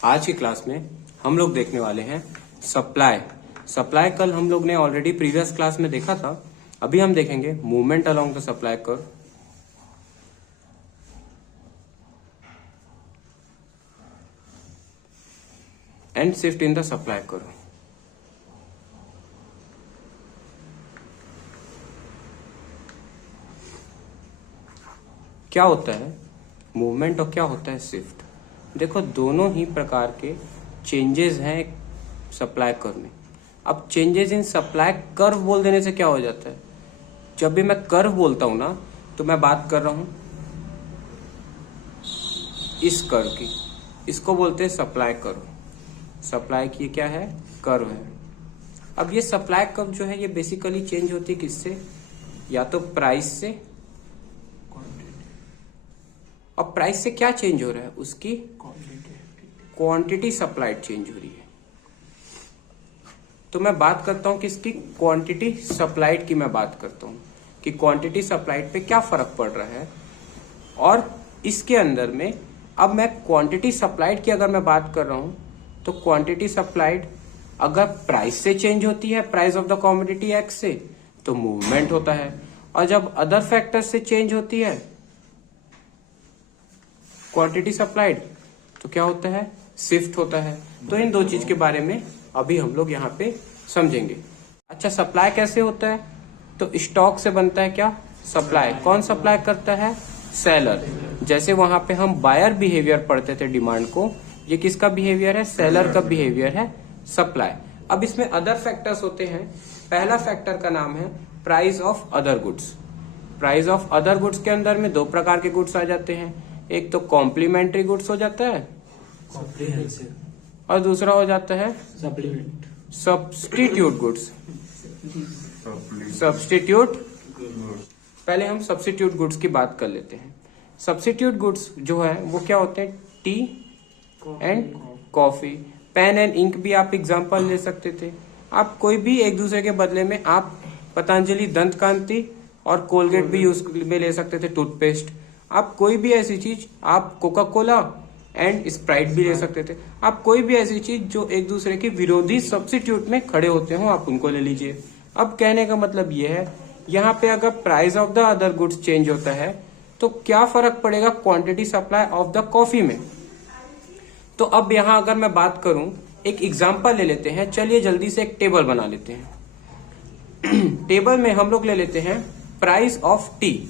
आज की क्लास में हम लोग देखने वाले हैं सप्लाई। सप्लाई कल हम लोग ने ऑलरेडी प्रीवियस क्लास में देखा था। अभी हम देखेंगे movement along the supply curve and shift in the supply curve. क्या होता है मूवमेंट और क्या होता है शिफ्ट? देखो, दोनों ही प्रकार के चेंजेस हैं सप्लाई कर्व में। अब चेंजेस इन सप्लाई कर्व बोल देने से क्या हो जाता है, जब भी मैं कर्व बोलता हूं ना तो मैं बात कर रहा हूं इस कर्व की। इसको बोलते हैं सप्लाई कर्व। सप्लाई की क्या है? कर्व है। अब ये सप्लाई कर्व जो है ये बेसिकली चेंज होती है किससे? या तो प्राइस से। और प्राइस से क्या चेंज हो रहा है? उसकी क्वांटिटी सप्लाइड चेंज हो रही है। तो मैं बात करता हूं किसकी? क्वांटिटी सप्लाइड की मैं बात करता हूं कि क्वांटिटी सप्लाइड पे क्या फर्क पड़ रहा है। और इसके अंदर में अब मैं क्वांटिटी सप्लाइड की अगर मैं बात कर रहा हूं तो क्वांटिटी सप्लाइड अगर प्राइस से चेंज होती है, price of the commodity x से, तो मूवमेंट होता है। और जब अदर फैक्टर से चेंज होती है क्वांटिटी सप्लाइड, तो क्या होता है? शिफ्ट होता है। तो इन दो चीज के बारे में अभी हम लोग यहाँ पे समझेंगे। अच्छा, सप्लाई कैसे होता है? तो स्टॉक से बनता है क्या? सप्लाई। कौन सप्लाई करता है? सेलर। जैसे वहां पे हम बायर बिहेवियर पढ़ते थे डिमांड को, ये किसका बिहेवियर है? सेलर का बिहेवियर है सप्लाई। अब इसमें अदर फैक्टर्स होते हैं। पहला फैक्टर का नाम है price of other goods. Price of other goods के अंदर में दो प्रकार के गुड्स आ जाते हैं। एक तो कॉम्प्लीमेंट्री गुड्स हो जाता है और दूसरा हो जाता है सब्स्टिट्यूट गुड्स। सब्स्टिट्यूट, पहले हम सब्स्टिट्यूट गुड्स की बात कर लेते हैं। सब्स्टिट्यूट गुड्स जो है वो क्या होते हैं? Tea and coffee. Pen and ink भी आप एग्जांपल ले सकते थे। आप कोई भी एक दूसरे के बदले में आप पतंजलि दंत कांति और कोलगेट भी यूज में ले सकते थे, टूथपेस्ट। आप कोई भी ऐसी चीज, आप कोका कोला एंड स्प्राइट भी ले सकते थे। आप कोई भी ऐसी चीज जो एक दूसरे के विरोधी सब्स्टिट्यूट में खड़े होते हो, आप उनको ले लीजिए। अब कहने का मतलब ये है, यहाँ पे अगर price of the other goods change होता है तो क्या फर्क पड़ेगा quantity supply of the coffee में? तो अब यहाँ अगर मैं बात करूं, एक एग्जांपल ले लेते हैं। चलिए जल्दी से एक टेबल बना लेते हैं। टेबल में हम लोग ले लेते हैं प्राइस ऑफ टी।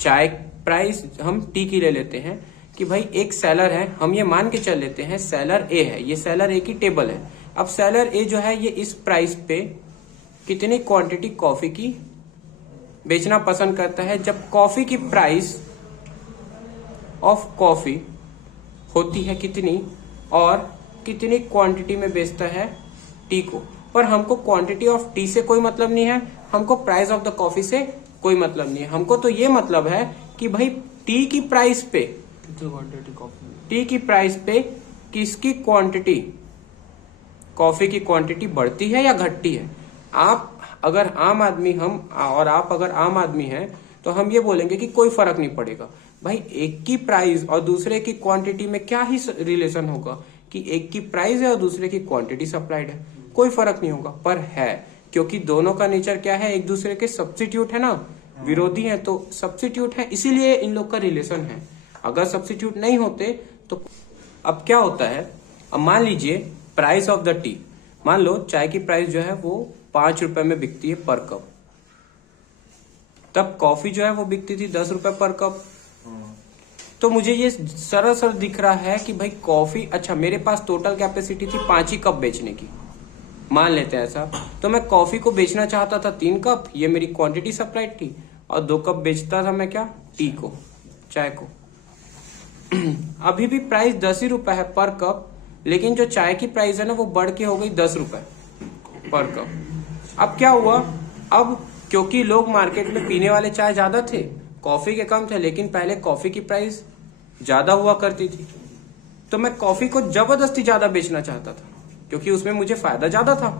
चाय प्राइस हम टी की ले लेते हैं कि भाई एक सेलर है, हम ये मान के चल लेते हैं सेलर ए है, ये सेलर ए की टेबल है। अब सेलर ए जो है ये इस प्राइस पे कितनी क्वांटिटी कॉफी की बेचना पसंद करता है। जब कॉफी की प्राइस ऑफ कॉफी होती है कितनी, और कितनी क्वांटिटी में बेचता है टी को। पर हमको क्वांटिटी ऑफ टी से कोई मतलब नहीं है, हमको प्राइस ऑफ द कॉफी से कोई मतलब नहीं है। हमको तो ये मतलब है कि भाई टी की प्राइस पे, टी की प्राइस पे किसकी क्वांटिटी, कॉफी की क्वांटिटी बढ़ती है या घटती है। आप अगर आम आदमी, हम और आप अगर आम आदमी हैं तो हम ये बोलेंगे कि कोई फर्क नहीं पड़ेगा। भाई एक की प्राइस और दूसरे की क्वांटिटी में क्या ही रिलेशन होगा कि एक की प्राइस है और दूसरे की क्वांटिटी सप्लाइड है, कोई फर्क नहीं होगा। पर है, क्योंकि दोनों का नेचर क्या है? एक दूसरे के सब्स्टिट्यूट है ना, विरोधी है, तो सब्स्टिट्यूट है, इसीलिए इन लोग का रिलेशन है। अगर सब्स्टिट्यूट नहीं होते तो अब क्या होता है? अब मान लीजिए प्राइस ऑफ द टी, मान लो चाय की प्राइस जो है वो 5 रुपए में बिकती है पर कप, तब कॉफी जो है वो बिकती थी 10 रुपए पर कप। तो मुझे ये सरल सरल दिख रहा है कि भाई कॉफी, अच्छा मेरे पास टोटल कैपेसिटी थी 5 ही कप बेचने की, मान लेते हैं ऐसा। तो मैं कॉफी को बेचना चाहता था 3 कप, ये मेरी क्वांटिटी सप्लाइड थी, और 2 कप बेचता था मैं क्या? टी को, चाय को। अभी भी प्राइस 10 ही रुपए है पर कप, लेकिन जो चाय की प्राइस है ना वो बढ़ के हो गई 10 रुपए पर कप। अब क्या हुआ? अब क्योंकि लोग मार्केट में पीने वाले चाय ज्यादा थे, कॉफी के कम थे, लेकिन पहले कॉफी की प्राइस ज्यादा हुआ करती थी, तो मैं कॉफी को जबरदस्ती ज्यादा बेचना चाहता था क्योंकि उसमें मुझे फायदा ज्यादा था।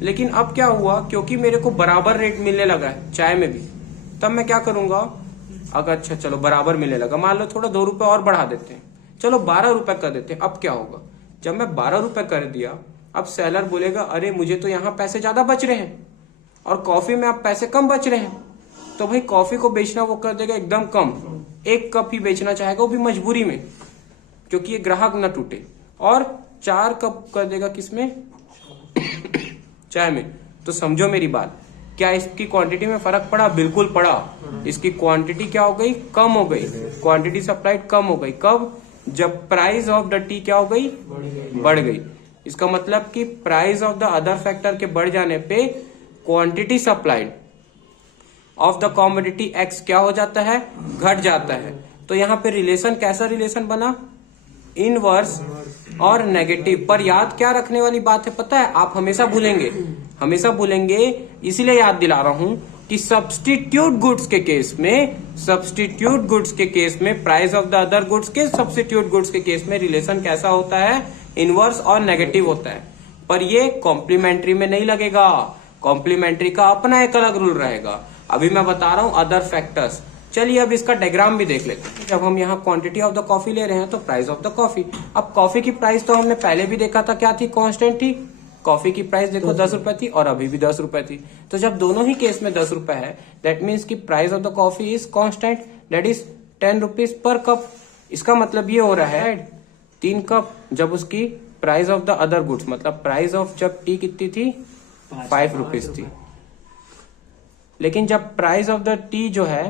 लेकिन अब क्या हुआ, क्योंकि मेरे को बराबर रेट मिलने लगा है चाय में भी, तब मैं क्या करूंगा? अगर अच्छा चलो बराबर मिलने लगा, मान लो थोड़ा 2 रुपए और बढ़ा देते हैं, चलो 12 रुपए कर देते हैं। अब क्या होगा? जब मैं 12 रुपए कर दिया, अब सेलर बोलेगा अरे मुझे तो यहाँ पैसे ज्यादा बच रहे हैं और कॉफी में अब पैसे कम बच रहे हैं, तो भाई कॉफी को बेचना वो कर देगा एकदम कम, 1 कप ही बेचना चाहेगा, वो भी मजबूरी में, क्योंकि ये ग्राहक ना टूटे, और 4 कप कर देगा किसमें चाय में। तो समझो मेरी बात, क्या इसकी क्वांटिटी में फर्क पड़ा? बिल्कुल पड़ा। इसकी क्वांटिटी क्या हो गई? कम हो गई। क्वांटिटी सप्लाइड कम हो गई। कब? जब प्राइस ऑफ द टी क्या हो गई? बढ़ गई। इसका मतलब कि price of the other factor के बढ़ जाने पे quantity supplied of the commodity x क्या हो जाता है? घट जाता है। तो यहाँ पे रिलेशन कैसा रिलेशन बना? इनवर्स और नेगेटिव। पर याद क्या रखने वाली बात है पता है? आप हमेशा भूलेंगे, हमेशा भूलेंगे, इसीलिए याद दिला रहा हूं कि सब्स्टिट्यूट गुड्स के केस में, सब्स्टिट्यूट गुड्स के केस में price of the other goods के सब्स्टिट्यूट गुड्स के केस में रिलेशन कैसा होता है? इनवर्स और नेगेटिव होता है। पर ये कॉम्प्लीमेंट्री में नहीं लगेगा। कॉम्प्लीमेंट्री का अपना एक अलग रूल रहेगा। अभी मैं बता रहा हूं अदर फैक्टर्स। चलिए अब इसका डायग्राम भी देख लेते हैं। जब हम यहाँ क्वांटिटी ऑफ द कॉफी ले रहे हैं तो प्राइस ऑफ द कॉफी। अब कॉफी की प्राइस तो हमने पहले भी देखा था, क्या थी? कांस्टेंट थी। कॉफी की प्राइस देखो 10 रुपए थी और अभी भी 10 रुपए थी। तो जब दोनों ही केस में 10 रुपए है, दैट मीन्स की price of the coffee is constant, that is 10 rupees per cup. इसका मतलब ये हो रहा है 3 कप, जब उसकी price of the other goods, मतलब प्राइस ऑफ जब टी कितनी थी? 5 रुपीज थी। लेकिन जब प्राइस ऑफ द टी जो है,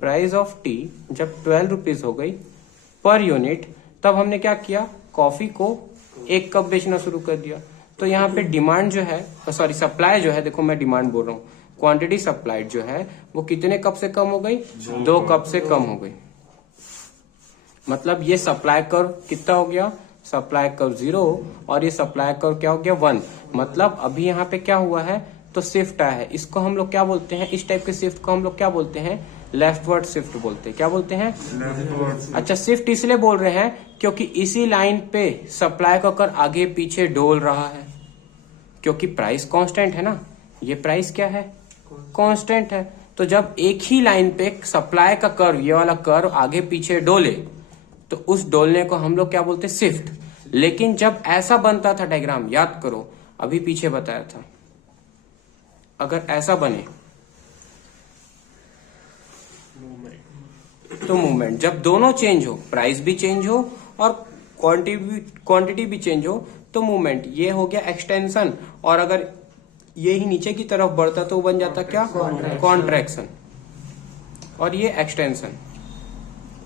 प्राइस ऑफ टी जब 12 रुपीज हो गई पर यूनिट, तब हमने क्या किया? कॉफी को 1 कप बेचना शुरू कर दिया। तो यहाँ पे डिमांड जो है, सॉरी सप्लाई जो है, देखो मैं डिमांड बोल रहा हूँ, क्वांटिटी सप्लाइड जो है वो कितने कप से कम हो गई? 2 कप से कम हो गई। मतलब ये सप्लाई कर्व कितना हो गया? सप्लाई कर्व 0 और ये सप्लाई कर्व क्या हो गया? 1। मतलब अभी यहाँ पे क्या हुआ है? तो शिफ्ट आया है। इसको हम लोग क्या बोलते हैं? इस टाइप के शिफ्ट को हम लोग क्या बोलते हैं? लेफ्टवर्ड शिफ्ट बोलते हैं। क्या बोलते हैं? अच्छा, शिफ्ट इसलिए बोल रहे हैं क्योंकि इसी लाइन पे सप्लाई का कर आगे पीछे डोल रहा है, क्योंकि प्राइस कांस्टेंट है ना। ये प्राइस क्या है? कांस्टेंट है। तो जब एक ही लाइन पे सप्लाई का कर्व, ये वाला कर्व आगे पीछे डोले, तो उस डोलने को हम लोग क्या बोलते हैं? शिफ्ट। लेकिन जब ऐसा बनता था डायग्राम, याद करो अभी पीछे बताया था, अगर ऐसा बने तो मूवमेंट, जब दोनों चेंज हो, प्राइस भी चेंज हो और क्वांटिटी भी चेंज हो, तो मूवमेंट। ये हो गया एक्सटेंशन। और अगर ये ही नीचे की तरफ बढ़ता तो बन जाता क्या? कॉन्ट्रैक्शन। और ये एक्सटेंशन।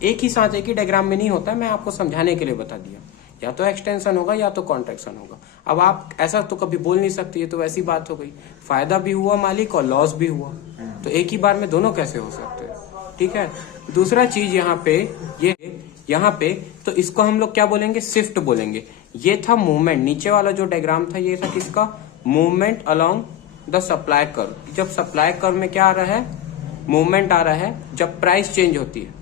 एक ही साथ एक ही डायग्राम में नहीं होता, मैं आपको समझाने के लिए बता दिया। या तो एक्सटेंशन होगा या तो कॉन्ट्रैक्शन होगा। अब आप ऐसा तो कभी बोल नहीं सकती, है तो वैसी बात हो गई। फायदा भी हुआ मालिक और लॉस भी हुआ, तो एक ही बार में दोनों कैसे हो सकते हैं? ठीक है। दूसरा चीज यहाँ पे, ये यहाँ पे, तो इसको हम लोग क्या बोलेंगे? शिफ्ट बोलेंगे। ये था मूवमेंट। नीचे वाला जो डायग्राम था ये था किसका? Movement along the supply curve. जब सप्लाई कर्व में क्या आ रहा है? मूवमेंट आ रहा है जब प्राइस चेंज होती है।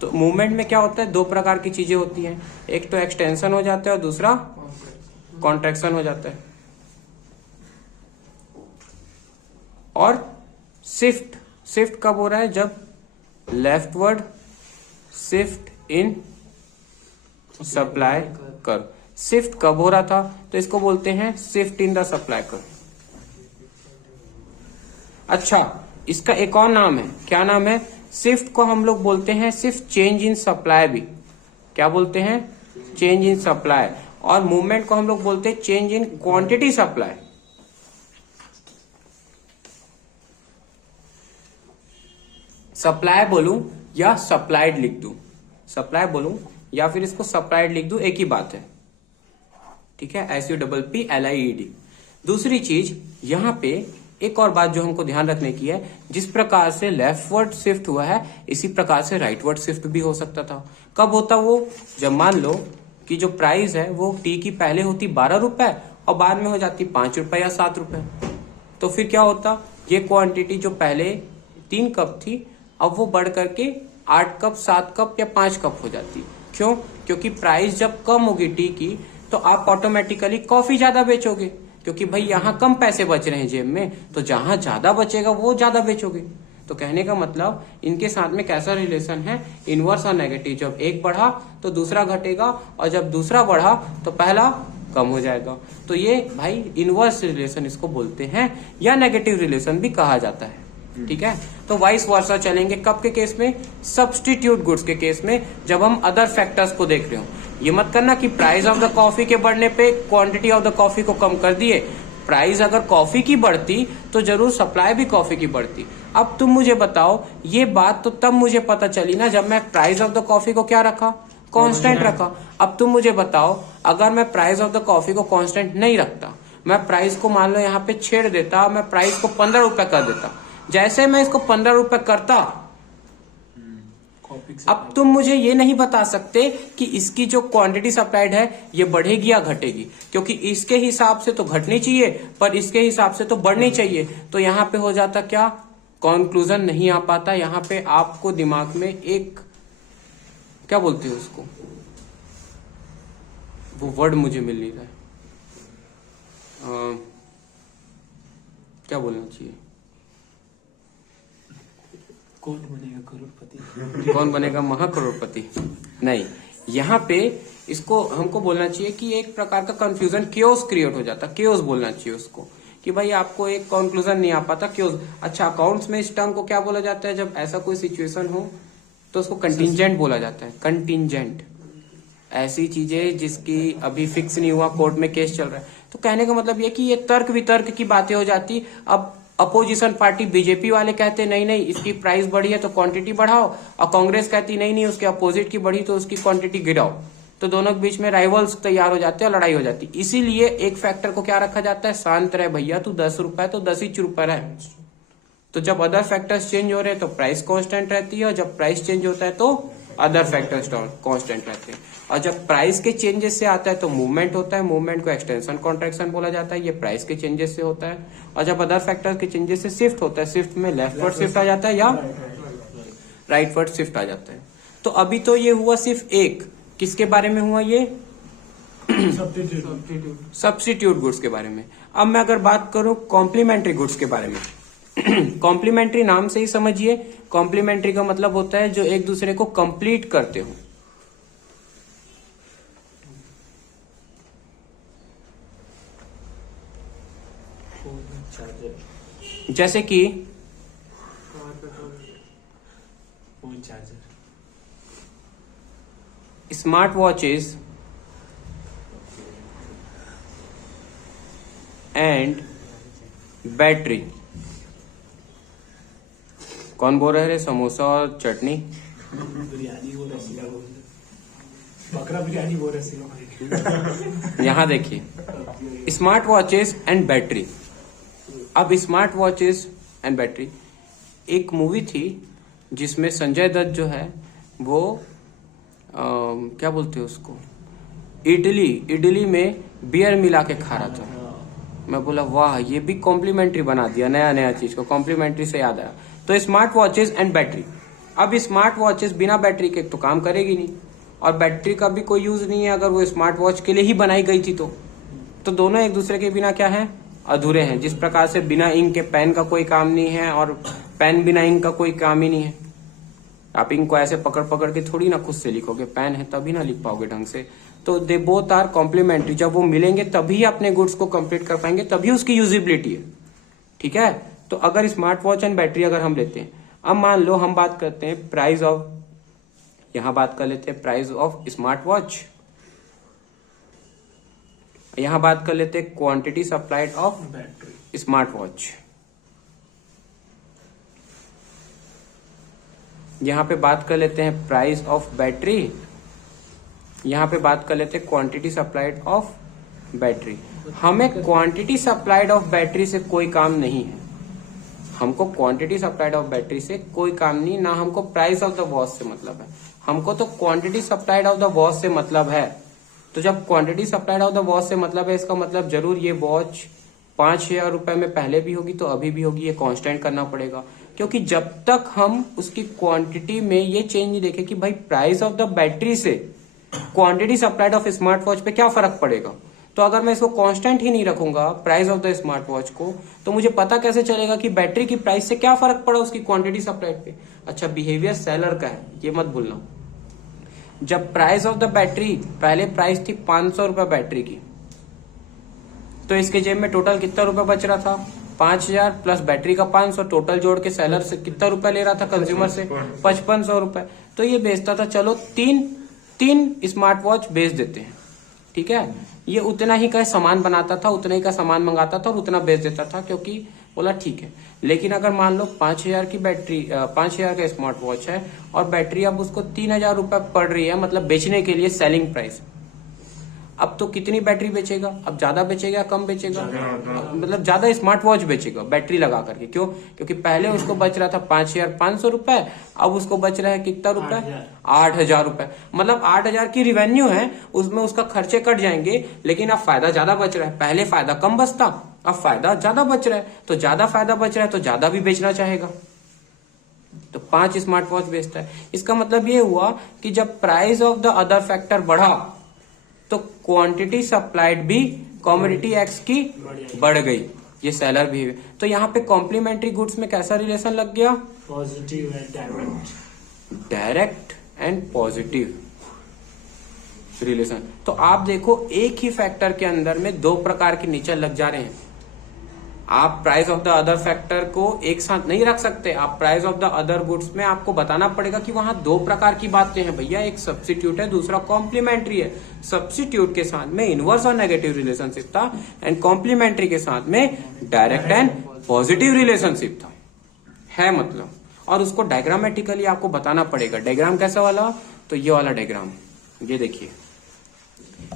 तो मूवमेंट में क्या होता है? 2 प्रकार की चीजें होती हैं, एक तो एक्सटेंशन हो जाता है और दूसरा कॉन्ट्रैक्शन हो जाता है। और शिफ्ट, शिफ्ट कब हो रहा है? जब leftward shift in supply curve. Shift कब हो रहा था? तो इसको बोलते हैं shift in the supply curve. अच्छा, इसका एक और नाम है। क्या नाम है? शिफ्ट को हम लोग बोलते हैं सिर्फ चेंज इन सप्लाई भी। क्या बोलते हैं? Change in supply. और मूवमेंट को हम लोग बोलते हैं change in quantity supply. Supply बोलूं या सप्लाइड लिख दूं, सप्लाई बोलूं या फिर इसको सप्लाइड लिख दूं, एक ही बात है। ठीक है, SUPPLIED। दूसरी चीज यहां पे एक और बात जो हमको ध्यान रखने की है, जिस प्रकार से लेफ्टवर्ड शिफ्ट हुआ है इसी प्रकार से राइटवर्ड शिफ्ट भी हो सकता था। कब होता वो? जब मान लो कि जो प्राइस है वो टी की पहले होती 12 रुपए और बाद में हो जाती 5 रुपए या 7 रुपए। तो फिर क्या होता? ये क्वांटिटी जो पहले 3 कप थी अब वो बढ़ करके 8 कप, 7 कप या 5 कप हो जाती। क्यों? क्योंकि प्राइस जब कम होगी टी की तो आप ऑटोमेटिकली कॉफी ज्यादा बेचोगे, क्योंकि भाई यहाँ कम पैसे बच रहे हैं जेब में, तो जहां ज्यादा बचेगा वो ज्यादा बेचोगे। तो कहने का मतलब इनके साथ में कैसा रिलेशन है, इनवर्स और नेगेटिव। जब एक बढ़ा तो दूसरा घटेगा, और जब दूसरा बढ़ा तो पहला कम हो जाएगा। तो ये भाई इनवर्स रिलेशन इसको बोलते हैं, या नेगेटिव रिलेशन भी कहा जाता है। ठीक है, तो वाइस वर्सा चलेंगे कब के केस में, सब्स्टिट्यूट गुड्स के केस में, जब हम अदर फैक्टर्स को देख रहे हो। ये मत करना कि प्राइस ऑफ द कॉफी के बढ़ने पे क्वांटिटी ऑफ द कॉफी को कम कर दिए। प्राइस अगर कॉफी की बढ़ती तो जरूर सप्लाई भी कॉफी की बढ़ती। अब तुम मुझे बताओ, ये बात तो तब मुझे पता चली ना जब मैं प्राइस ऑफ द कॉफी को क्या रखा, कांस्टेंट रखा। अब तुम मुझे बताओ, अगर मैं प्राइस ऑफ द कॉफी को कांस्टेंट नहीं रखता, मैं प्राइस को मान लो यहाँ पे छेड़ देता, मैं प्राइस को 15 रुपए कर देता। जैसे मैं इसको 15 रुपए करता, अब तुम मुझे ये नहीं बता सकते कि इसकी जो क्वांटिटी सप्लाइड है ये बढ़ेगी या घटेगी, क्योंकि इसके हिसाब से तो घटनी चाहिए पर इसके हिसाब से तो बढ़नी चाहिए। तो यहाँ पे हो जाता क्या, कंक्लूजन नहीं आ पाता। यहाँ पे आपको दिमाग में एक, क्या बोलते हो उसको, वो वर्ड मुझे मिल नहीं रहा है, क्या बोलना चाहिए, कौन बनेगा करोड़पति, कौन बनेगा महाकरोड़पति, नहीं। यहाँ पे इसको हमको बोलना चाहिए कि एक प्रकार का कंफ्यूजन, क्योस क्रिएट हो जाता, क्योस बोलना चाहिए उसको, कि भाई आपको एक कंक्लूजन नहीं आ पाता, क्योस। अच्छा, अकाउंट्स में इस टर्म को क्या बोला जाता है, जब ऐसा कोई सिचुएशन हो तो उसको कंटिंजेंट बोला जाता है। कंटिंजेंट ऐसी चीजें जिसकी अभी फिक्स नहीं हुआ, कोर्ट में केस चल रहा है। तो कहने का मतलब ये कि ये तर्क वितर्क की बातें हो जाती। अब अपोजिशन पार्टी बीजेपी वाले कहते नहीं नहीं इसकी प्राइस बढ़ी है तो क्वांटिटी बढ़ाओ, और कांग्रेस कहती नहीं नहीं उसके अपोजिट की बढ़ी तो उसकी क्वांटिटी गिराओ। तो दोनों के बीच में राइवल्स तैयार हो जाते हैं और लड़ाई हो जाती है। इसीलिए एक फैक्टर को क्या रखा जाता है, शांत रहे भैया, तू 10 रुपए तो 10 ही रुपए रहे। तो जब अदर फैक्टर्स चेंज हो रहे हैं तो प्राइस कांस्टेंट रहती है, और जब प्राइस चेंज होता है तो अदर फैक्टर्स कांस्टेंट रहते हैं। और जब प्राइस के चेंजेस से आता है तो मूवमेंट होता है, मूवमेंट को एक्सटेंशन कॉन्ट्रैक्शन बोला जाता है, ये प्राइस के चेंजेस से होता है। और जब अदर फैक्टर्स के चेंजेस से शिफ्ट होता है, शिफ्ट में लेफ्टवर्ड शिफ्ट आ जाता है या राइटवर्ड शिफ्ट आ जाता है। तो अभी तो ये हुआ सिर्फ एक, किसके बारे में हुआ, ये सब्स्टिट्यूट गुड्स के बारे में। अब मैं अगर बात करूं कॉम्प्लीमेंट्री गुड्स के बारे में, कॉम्प्लीमेंट्री नाम से ही समझिए, कॉम्प्लीमेंट्री का मतलब होता है जो एक दूसरे को कंप्लीट करते हो। जैसे कि phone charger, smart watches and battery. कौन बोल रहे थे, समोसा और चटनी, बिरयानी वो रसीला बोल, बकरा बिरयानी वो रसीला। यहां देखिए, स्मार्ट वॉचेस एंड बैटरी। अब स्मार्ट वॉचेस एंड बैटरी, एक मूवी थी जिसमें संजय दत्त जो है वो क्या बोलते हैं उसको, इडली में बियर मिला के खा रहा था। मैं बोला वाह, ये भी कॉम्प्लीमेंट्री बना दिया, नया नया चीज को कॉम्प्लीमेंट्री से याद आया। तो स्मार्ट वॉचेस एंड बैटरी। अब स्मार्ट वॉचेस बिना बैटरी के तो काम करेगी नहीं, और बैटरी का भी कोई यूज नहीं है अगर वो स्मार्ट वॉच के लिए ही बनाई गई थी तो दोनों एक दूसरे के बिना क्या है, अधूरे हैं। जिस प्रकार से बिना इंक के पेन का कोई काम नहीं है और पेन बिना इंक का कोई काम ही नहीं है। आप इंक को ऐसे पकड़ पकड़ के थोड़ी ना खुद से लिखोगे, पेन है तभी ना लिख पाओगे ढंग से। तो दे बोथ आर कॉम्प्लीमेंट्री, जब वो मिलेंगे तभी अपने गुड्स को कंप्लीट कर पाएंगे, तभी उसकी यूजिबिलिटी है। ठीक है, तो अगर स्मार्ट वॉच एंड बैटरी अगर हम लेते हैं, अब मान लो हम बात करते हैं प्राइस ऑफ, यहां बात कर लेते हैं प्राइस ऑफ स्मार्ट वॉच, यहां बात कर लेते हैं quantity supplied of smart watch, यहां पे बात कर लेते हैं प्राइस ऑफ बैटरी, यहां पे बात कर लेते हैं क्वांटिटी सप्लाइड ऑफ बैटरी। हमें क्वांटिटी सप्लाइड ऑफ बैटरी से कोई काम नहीं है, हमको क्वांटिटी सप्लाइड ऑफ बैटरी से कोई काम नहीं, ना हमको प्राइस ऑफ द वॉच से मतलब है, हमको तो quantity supplied of the watch से मतलब है। तो जब quantity supplied of the watch से मतलब है, इसका मतलब जरूर ये वॉच 5,000 रुपए में पहले भी होगी तो अभी भी होगी, ये कांस्टेंट करना पड़ेगा। क्योंकि जब तक हम उसकी क्वांटिटी में ये चेंज नहीं देखे कि भाई प्राइस ऑफ द बैटरी से quantity supplied of smart watch पे क्या फर्क पड़ेगा, तो अगर मैं इसको कांस्टेंट ही नहीं रखूंगा price of the smart watch को, तो मुझे पता कैसे चलेगा कि बैटरी की प्राइस से क्या फर्क पड़ा उसकी क्वांटिटी सप्लाइड पे। अच्छा, बिहेवियर सेलर का है, ये मत भूलना। जब प्राइस ऑफ द बैटरी, पहले प्राइस थी 500 रुपए बैटरी की, तो इसके जेब में टोटल कितना रुपए बच रहा था? 5000 प्लस बैटरी का 500, टोटल जोड़ के सेलर से कितना रुपए ले रहा था कंज्यूमर से? 5500 रुपए। तो ये बेचता था, चलो तीन स्मार्ट वॉच बेच देते हैं, ठीक है। ये उतना ही का सामान बनाता था, उतना ही का सामान मंगाता था और उतना बेच देता था, क्योंकि बोला ठीक है। लेकिन अगर मान लो 5000 की बैटरी, 5000 का स्मार्ट वॉच है और बैटरी अब उसको 3000 रुपए पड़ रही है, मतलब बेचने के लिए सेलिंग प्राइस। अब तो कितनी बैटरी बेचेगा? अब ज्यादा बेचेगा, कम बेचेगा? मतलब ज्यादा स्मार्ट वॉच बेचेगा बैटरी लगा करके। क्यों? क्योंकि पहले उसको बच रहा था 5500 रुपए, अब उसको बच रहा है कितना रुपए? 8000 रुपए। मतलब 8000 की रिवेन्यू है, उसमें उसका खर्चे कट जाएंगे, लेकिन अब फायदा ज्यादा बच रहा है। पहले फायदा कम बचता, अब फायदा ज्यादा बच रहा है, तो ज्यादा फायदा बच रहा है तो ज्यादा भी बेचना चाहेगा, तो 5 स्मार्ट वॉच बेचता है। इसका मतलब ये हुआ कि जब price of the other factor बढ़ा तो क्वांटिटी सप्लाइड भी कमोडिटी एक्स की बढ़ गई, ये सेलर भी। तो यहाँ पे कॉम्प्लीमेंट्री गुड्स में कैसा रिलेशन लग गया? Positive and direct. Direct and positive relation. तो आप देखो, एक ही फैक्टर के अंदर में 2 प्रकार के नेचर लग जा रहे हैं। आप price of the other factor को एक साथ नहीं रख सकते। आप price of the other goods में आपको बताना पड़ेगा कि वहां 2 प्रकार की बातें हैं भैया, एक सब्स्टिट्यूट है, दूसरा कॉम्प्लीमेंट्री है। सब्स्टिट्यूट के साथ में इनवर्स और नेगेटिव रिलेशनशिप था, एंड कॉम्प्लीमेंट्री के साथ में डायरेक्ट एंड पॉजिटिव रिलेशनशिप था, है मतलब। और उसको डायग्रामेटिकली आपको बताना पड़ेगा। डायग्राम कैसा वाला? तो ये वाला डायग्राम, ये देखिए,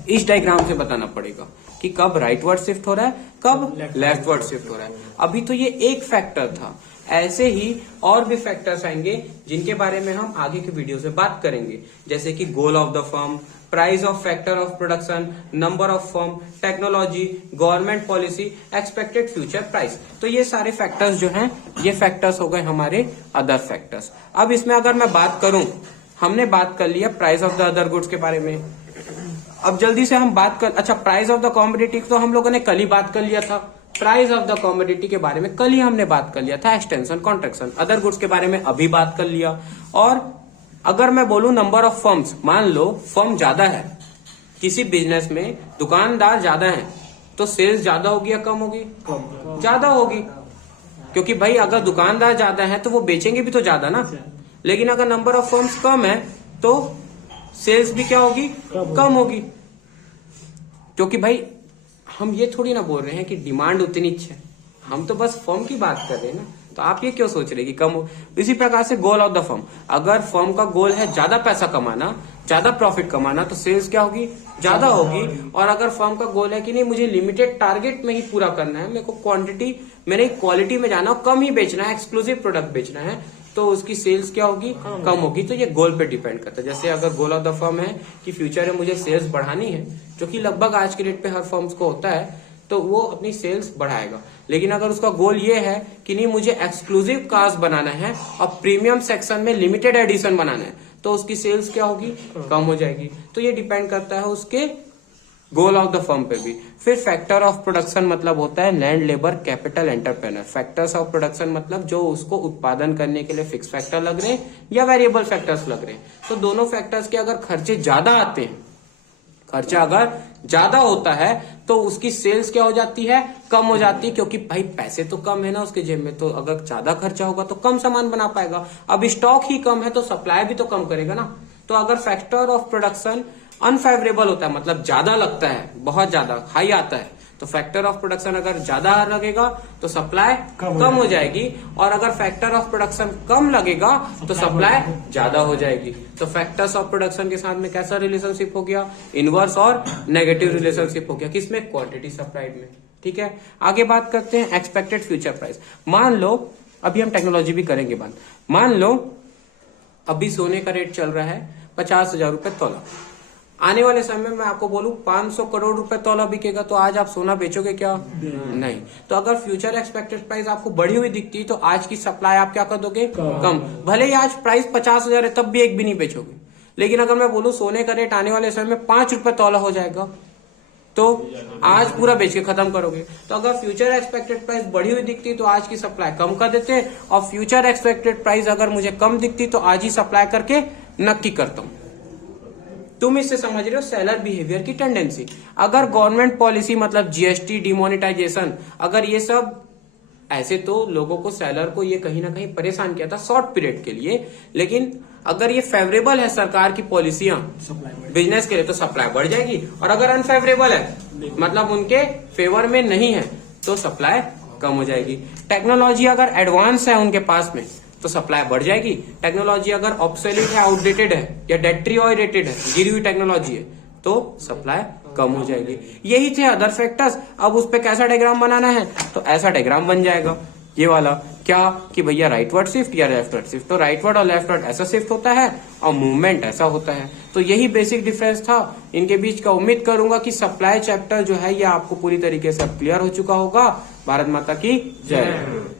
इस डायग्राम से बताना पड़ेगा कि कब राइटवर्ड शिफ्ट हो रहा है, कब लेफ्टवर्ड शिफ्ट हो रहा है। अभी तो ये एक फैक्टर था, ऐसे ही और भी फैक्टर्स आएंगे जिनके बारे में हम आगे के वीडियो से बात करेंगे, जैसे कि goal of the firm, price of factor of production, number of firm, technology, government policy, expected future price. तो ये सारे फैक्टर्स जो हैं, ये फैक्टर्स हो गए हमारे अदर फैक्टर्स। अब इसमें अगर मैं बात करूं, हमने बात कर लिया price of the other goods के बारे में। अब जल्दी से हम बात कर, अच्छा, प्राइस ऑफ द कॉमोडिटी तो हम लोगों ने कल ही बात कर लिया था। प्राइस ऑफ द कॉमोडिटी के बारे में कल ही हमने बात कर लिया था, एक्सटेंशन, कॉन्ट्रैक्शन। अदर गुड्स के बारे में अभी बात कर लिया। और अगर मैं बोलूं नंबर ऑफ फर्म्स, मान लो फर्म ज्यादा है, किसी बिजनेस में दुकानदार ज्यादा है, तो सेल्स ज्यादा होगी या कम होगी? ज्यादा होगी, क्योंकि भाई अगर दुकानदार ज्यादा है तो वो बेचेंगे भी तो ज्यादा ना। लेकिन अगर नंबर ऑफ फर्म्स कम है तो सेल्स भी क्या होगी? कम होगी। क्योंकि भाई हम ये थोड़ी ना बोल रहे हैं कि डिमांड उतनी है, हम तो बस फर्म की बात कर रहे हैं ना। तो आप ये क्यों सोच रहे हैं कि कम हो? इसी प्रकार से गोल ऑफ द फर्म, अगर फर्म का गोल है ज्यादा पैसा कमाना, ज्यादा प्रॉफिट कमाना, तो सेल्स क्या होगी? ज्यादा होगी। और अगर फर्म का गोल है कि नहीं, मुझे लिमिटेड टारगेट में ही पूरा करना है, मेरे को क्वांटिटी, मेरे क्वालिटी में जाना, कम ही बेचना है, एक्सक्लूसिव प्रोडक्ट बेचना है, तो उसकी सेल्स क्या होगी? कम होगी। तो ये गोल पे डिपेंड करता है। जैसे अगर गोल ऑफ द फर्म है कि फ्यूचर में मुझे सेल्स बढ़ानी है, जो कि लगभग आज के डेट पे हर फर्म्स को होता है, तो वो अपनी सेल्स बढ़ाएगा। लेकिन अगर उसका गोल ये है कि नहीं, मुझे एक्सक्लूसिव कार्स बनाना है और प्रीमियम सेक्शन में लिमिटेड एडिशन बनाना है, तो उसकी सेल्स क्या होगी? कम हो जाएगी। तो ये डिपेंड करता है उसके गोल ऑफ द फर्म पे भी। फिर फैक्टर ऑफ प्रोडक्शन मतलब होता है land, labour, capital, entrepreneur. Factors of production मतलब जो उसको उत्पादन करने के लिए फिक्स फैक्टर लग रहे हैं या वेरिएबल फैक्टर्स लग रहे हैं। तो दोनों फैक्टर्स के अगर खर्चे ज्यादा आते हैं, खर्चा अगर ज्यादा होता है, तो उसकी सेल्स क्या हो जाती है? कम हो जाती है, क्योंकि भाई पैसे तो कम है ना उसके जेब में, तो अगर ज्यादा खर्चा होगा तो कम सामान बना पाएगा। अब स्टॉक ही कम है तो सप्लाई भी तो कम करेगा ना। तो अगर फैक्टर ऑफ प्रोडक्शन अनफेवरेबल होता है, मतलब ज्यादा लगता है, बहुत ज्यादा हाई आता है, तो फैक्टर ऑफ प्रोडक्शन अगर ज्यादा लगेगा तो सप्लाई कम हो जाएगी। और अगर फैक्टर ऑफ प्रोडक्शन कम लगेगा तो सप्लाई ज्यादा हो जाएगी। तो फैक्टर्स ऑफ प्रोडक्शन के साथ में कैसा रिलेशनशिप हो गया? इनवर्स और नेगेटिव रिलेशनशिप हो गया। किसमें? क्वांटिटी सप्लाइड में। ठीक है, आगे बात करते हैं एक्सपेक्टेड फ्यूचर प्राइस। मान लो, अभी हम टेक्नोलॉजी भी करेंगे बात। मान लो अभी सोने का रेट चल रहा है 50,000 रुपए तोला। आने वाले समय में मैं आपको बोलूं 500 करोड़ रुपए तोला बिकेगा, तो आज आप सोना बेचोगे क्या? नहीं। तो अगर फ्यूचर एक्सपेक्टेड प्राइस आपको बढ़ी हुई दिखती तो आज की सप्लाई आप क्या कर दोगे? कम। भले ही आज प्राइस 50,000 है, तब भी एक भी नहीं बेचोगे। लेकिन अगर मैं बोलूं सोने का रेट आने वाले समय में 5 रुपए तोला हो जाएगा, तो आज पूरा बेच के खत्म करोगे। तो अगर फ्यूचर एक्सपेक्टेड प्राइस बढ़ी हुई दिखती तो आज की सप्लाई कम कर देते, और फ्यूचर एक्सपेक्टेड प्राइस अगर मुझे कम दिखती तो आज ही सप्लाई करके नक्की करता हूं। तुम इससे समझ रहे हो सेलर बिहेवियर की टेंडेंसी। अगर गवर्नमेंट पॉलिसी मतलब जीएसटी, डिमोनेटाइजेशन, अगर ये सब ऐसे, तो लोगों को, सेलर को ये कहीं ना कहीं परेशान किया था शॉर्ट पीरियड के लिए, लेकिन अगर ये फेवरेबल है सरकार की पॉलिसियां बिजनेस के लिए तो सप्लाई बढ़ जाएगी, और अगर अनफेवरेबल है मतलब उनके फेवर में नहीं है तो सप्लाई कम हो जाएगी। टेक्नोलॉजी अगर एडवांस है उनके पास में तो सप्लाई बढ़ जाएगी। टेक्नोलॉजी अगर ऑब्सोलीट है, आउटडेटेड है या डेट्रियोरेटेड है, गिरी हुई टेक्नोलॉजी है, तो सप्लाई कम हो जाएगी। यही थे अदर फैक्टर्स। अब उस पे कैसा डायग्राम बनाना है, तो ऐसा डायग्राम बन जाएगा ये वाला, क्या कि भैया राइटवर्ड शिफ्ट या लेफ्टवर्ड शिफ्ट, तो राइटवर्ड और लेफ्टवर्ड ऐसा शिफ्ट होता है और मूवमेंट ऐसा होता है। तो यही बेसिक डिफरेंस था इनके बीच का। उम्मीद करूंगा कि सप्लाई चैप्टर जो है ये आपको पूरी तरीके से क्लियर हो चुका होगा। भारत माता की जय।